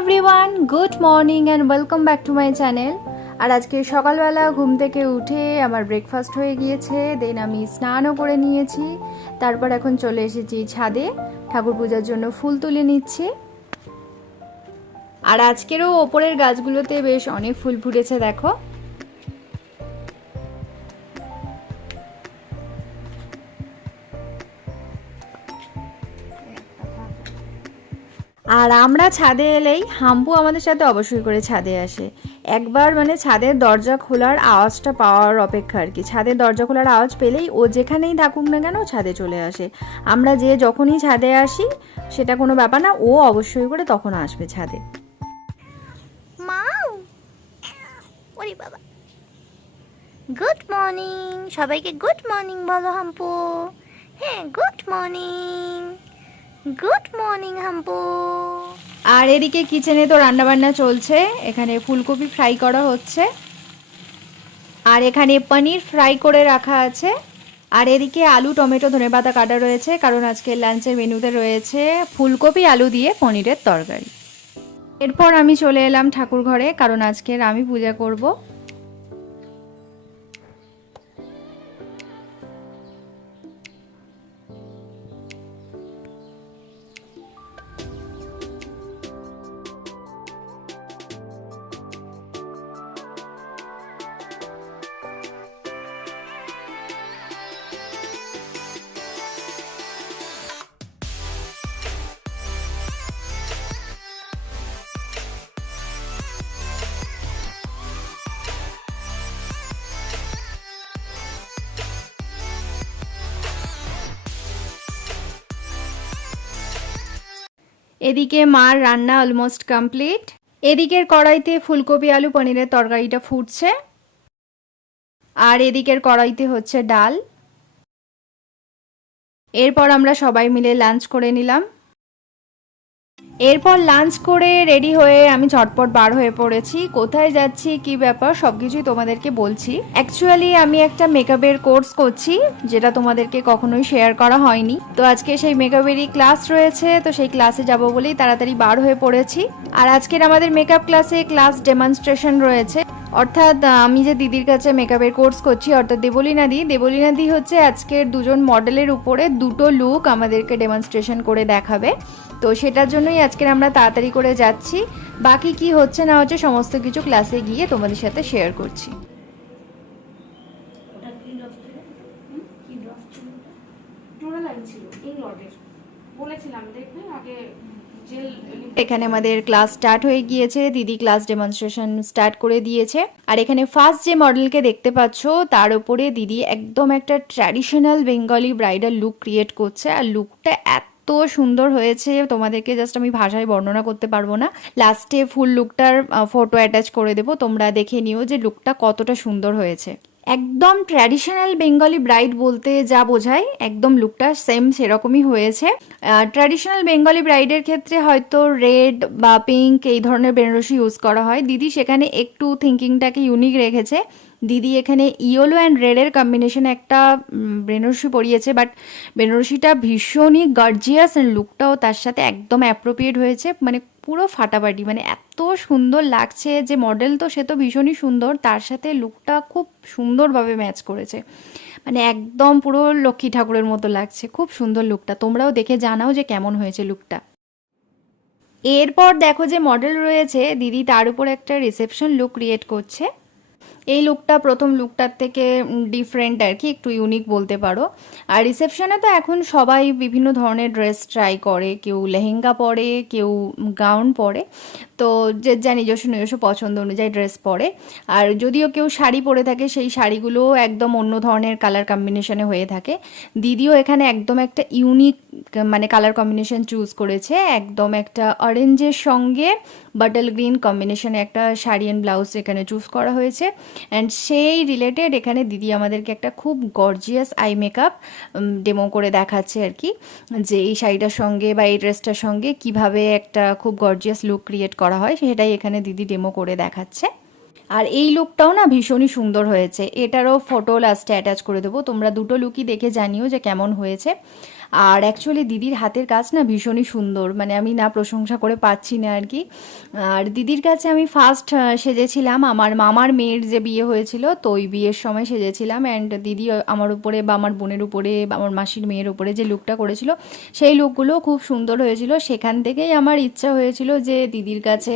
Everyone good morning and welcome back to my channel আর আজকে সকালবেলা ঘুম থেকে উঠে আমার ব্রেকফাস্ট হয়ে গিয়েছে দেন আমি স্নানও করে নিয়েছি। তারপর এখন চলে এসেছি ছাদে, ঠাকুর পূজার জন্য ফুল তুলে নিচ্ছি। আর আজকেরও ওপরের গাছগুলোতে বেশ অনেক ফুল ফুটেছে, দেখো। আর আমরা ছাদে এলেই হাম্পু আমাদের সাথে অবশ্যই করে ছাদে আসে। একবার মানে ছাদের দরজা খোলার আওয়াজটা পাওয়ার অপেক্ষা আর কি। ছাদের দরজা খোলার আওয়াজ পেলেই ও যেখানেই থাকুক না কেন ছাদে চলে আসে। আমরা যে যখনই ছাদে আসি, সেটা কোনো ব্যাপার না, ও অবশ্যই করে তখন আসবে ছাদে। Good morning! সবাইকে গুড মর্নিং বলো হাম্পু। হ্যাঁ good morning! Good morning Hampu. আর এদিকে কিচেনে তো রান্নাবান্না চলছে। এখানে ফুলকপি ফ্রাই করা হচ্ছে। আর এখানে পনির ফ্রাই করে রাখা আছে। আর এদিকে আলু, টমেটো, ধনেপাতা কাটা রয়েছে, কারণ আজকে লাঞ্চের মেনুতে রয়েছে ফুলকপি, আলু দিয়ে পনিরের তরকারি। এরপর আমি চলে এলাম ঠাকুর ঘরে, কারণ আজকের আমি পূজা করব। এদিকে মার রান্না অলমোস্ট কমপ্লিট এদিকের কড়াইতে ফুলকপি, আলু, পনিরের তরকারিটা ফুটছে। আর এদিকের কড়াইতে হচ্ছে ডাল। এরপর আমরা সবাই মিলে লাঞ্চ করে নিলাম। এরপর লাঞ্চ করে রেডি হয়ে আমি ঝটপট বার হয়ে পড়েছি। কোথায় যাচ্ছি, কি ব্যাপার, সবকিছুই তোমাদেরকে বলছি। অ্যাকচুয়ালি আমি একটা মেকআপের কোর্স করছি, যেটা তোমাদেরকে কখনোই শেয়ার করা হয়নি। তো আজকে সেই মেকআপেরই ক্লাস রয়েছে, তো সেই ক্লাসে যাব বলেই তাড়াতাড়ি বার হয়ে পড়েছি। আর আজকের আমাদের মেকআপ ক্লাসে ক্লাস ডেমনস্ট্রেশন রয়েছে। অর্থাৎ আমি যে দিদির কাছে মেকআপের কোর্স করছি, অর্থাৎ দেবলীনা দি দেবলীনা দি হচ্ছে আজকের দুজন মডেলের উপরে দুটো লুক আমাদেরকে ডেমনস্ট্রেশন করে দেখাবে। তো সেটার জন্যই আজকের আমরা তাড়াতাড়ি করে যাচ্ছি। বাকি কি হচ্ছে না হচ্ছে সমস্ত কিছু ক্লাসে গিয়ে তোমাদের সাথে শেয়ার করছি। বলেছিলাম, দেখবে আগে এখানে আমাদের ক্লাস স্টার্ট হয়ে গিয়েছে। দিদি ক্লাস ডেমনস্ট্রেশন স্টার্ট করে দিয়েছে। আর এখানে ফার্স্ট যে মডেলকে দেখতে পাচ্ছ, তার উপরে দিদি একদম একটা traditional Bengali bridal look create করছে। আর লুকটা এত সুন্দর হয়েছে। তোমাদেরকে জাস্ট আমি ভাষায় বর্ণনা করতে পারব না। লাস্টে ফুল লুকটার ফটো অ্যাটাচ করে দেবো। তোমরা দেখে নিও যে লুকটা কতটা সুন্দর হয়েছে। একদম ট্র্যাডিশনাল বেঙ্গলি ব্রাইড বলতে যা বোঝায়, একদম লুকটা সেম সেরকমই হয়েছে। ট্র্যাডিশনাল বেঙ্গলি ব্রাইডের ক্ষেত্রে হয়তো রেড বা পিঙ্ক এই ধরনের বেনারসি ইউজ করা হয়। দিদি সেখানে একটু থিঙ্কিংটাকে ইউনিক রেখেছে। দিদি এখানে ইয়েলো অ্যান্ড রেডের কম্বিনেশনে একটা বেনারসি পরিয়েছে বাট বেনারসিটা ভীষণই গার্জিয়াস অ্যান্ড লুকটাও তার সাথে একদম অ্যাপ্রোপ্রিয়েট হয়েছে। মানে পুরো ফাটাফাটি মানে এত সুন্দর লাগছে যে মডেল তো সে তো ভীষণই সুন্দর, তার সাথে লুকটা খুব সুন্দরভাবে ম্যাচ করেছে। মানে একদম পুরো লক্ষ্মী ঠাকুরের মতো লাগছে, খুব সুন্দর লুকটা তোমরাও দেখে জানাও যে কেমন হয়েছে লুকটা এরপর দেখো যে মডেল রয়েছে, দিদি তার উপর একটা রিসেপশন লুক ক্রিয়েট করছে। এই লুকটা প্রথম লুকটার থেকে ডিফারেন্ট আর কি, একটু ইউনিক বলতে পারো। আর রিসেপশনে তো এখন সবাই বিভিন্ন ধরনের ড্রেস ট্রাই করে, কেউ লেহেঙ্গা পরে, কেউ গাউন পরে। তো যে যা নিজস্ব নিজস্ব পছন্দ অনুযায়ী ড্রেস পরে। আর যদিও কেউ শাড়ি পরে থাকে, সেই শাড়িগুলো একদম অন্য ধরনের কালার কম্বিনেশনে হয়ে থাকে। দিদিও এখানে একদম একটা ইউনিক মানে কালার কম্বিনেশন চুজ করেছে। একদম একটা অরেঞ্জের সঙ্গে বাটল গ্রিন কম্বিনেশনে একটা শাড়ি অ্যান্ড ব্লাউজ এখানে চুজ করা হয়েছে। অ্যান্ড সেই রিলেটেড এখানে দিদি আমাদেরকে একটা খুব গর্জিয়াস আই মেকআপ ডেমো করে দেখাচ্ছে আর কি। যে এই শাড়িটার সঙ্গে বা এই ড্রেসটার সঙ্গে কীভাবে একটা খুব গর্জিয়াস লুক ক্রিয়েট করা হয়, সেটাই এখানে দিদি ডেমো করে দেখাচ্ছে। আর এই লুকটাও না ভীষণই সুন্দর হয়েছে। এটারও ফটো লাস্টে অ্যাটাচ করে দেবো। তোমরা দুটো লুকই দেখে জানিও যে কেমন হয়েছে। আর অ্যাকচুয়ালি দিদির হাতের কাজ না ভীষণই সুন্দর। মানে আমি না প্রশংসা করে পাচ্ছি না আর কি। আর দিদির কাছে আমি ফার্স্ট সেজেছিলাম আমার মামার মেয়ের যে বিয়ে হয়েছিল, তো ওই বিয়ের সময় সেজেছিলাম অ্যান্ড দিদি আমার উপরে বা আমার বোনের উপরে বা আমার মাসির মেয়ের উপরে যে লুকটা করেছিল, সেই লুকগুলো খুব সুন্দর হয়েছিল। সেখান থেকেই আমার ইচ্ছা হয়েছিল যে দিদির কাছে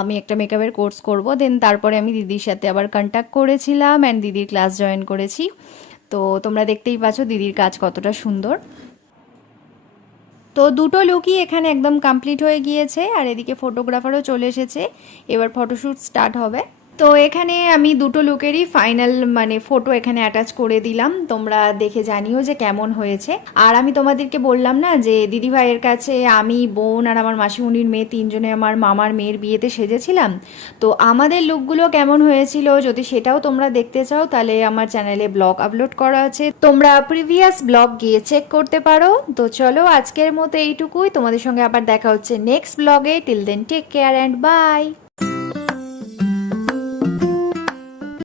আমি একটা মেকআপের কোর্স করব। দেন তারপরে আমি দিদির সাথে আবার কন্ট্যাক্ট করেছিলাম অ্যান্ড দিদির ক্লাস জয়েন করেছি। তো তোমরা দেখতেই পাচ্ছ দিদির কাজ কতটা সুন্দর। তো দুটো লুকই এখানে একদম কমপ্লিট হয়ে গিয়েছে, আর এদিকে ফটোগ্রাফারও চলে এসেছে। এবার ফটোশ্যুট স্টার্ট হবে। তো এখানে আমি দুটো লুকেরই ফাইনাল মানে ফটো এখানে অ্যাটাচ করে দিলাম। তোমরা দেখে জানিও যে কেমন হয়েছে। আর আমি তোমাদেরকে বললাম না যে দিদি ভাইয়ের কাছে আমি, বোন আর আমার মাসিমণির মেয়ে তিনজনে আমার মামার মেয়ের বিয়েতে সেজেছিলাম। তো আমাদের লুকগুলো কেমন হয়েছিল যদি সেটাও তোমরা দেখতে চাও, তাহলে আমার চ্যানেলে ব্লগ আপলোড করা আছে। তোমরা প্রিভিয়াস ব্লগ গিয়ে চেক করতে পারো। তো চলো আজকের মতো এইটুকুই। তোমাদের সঙ্গে আবার দেখা হচ্ছে নেক্সট ব্লগে till then take care and bye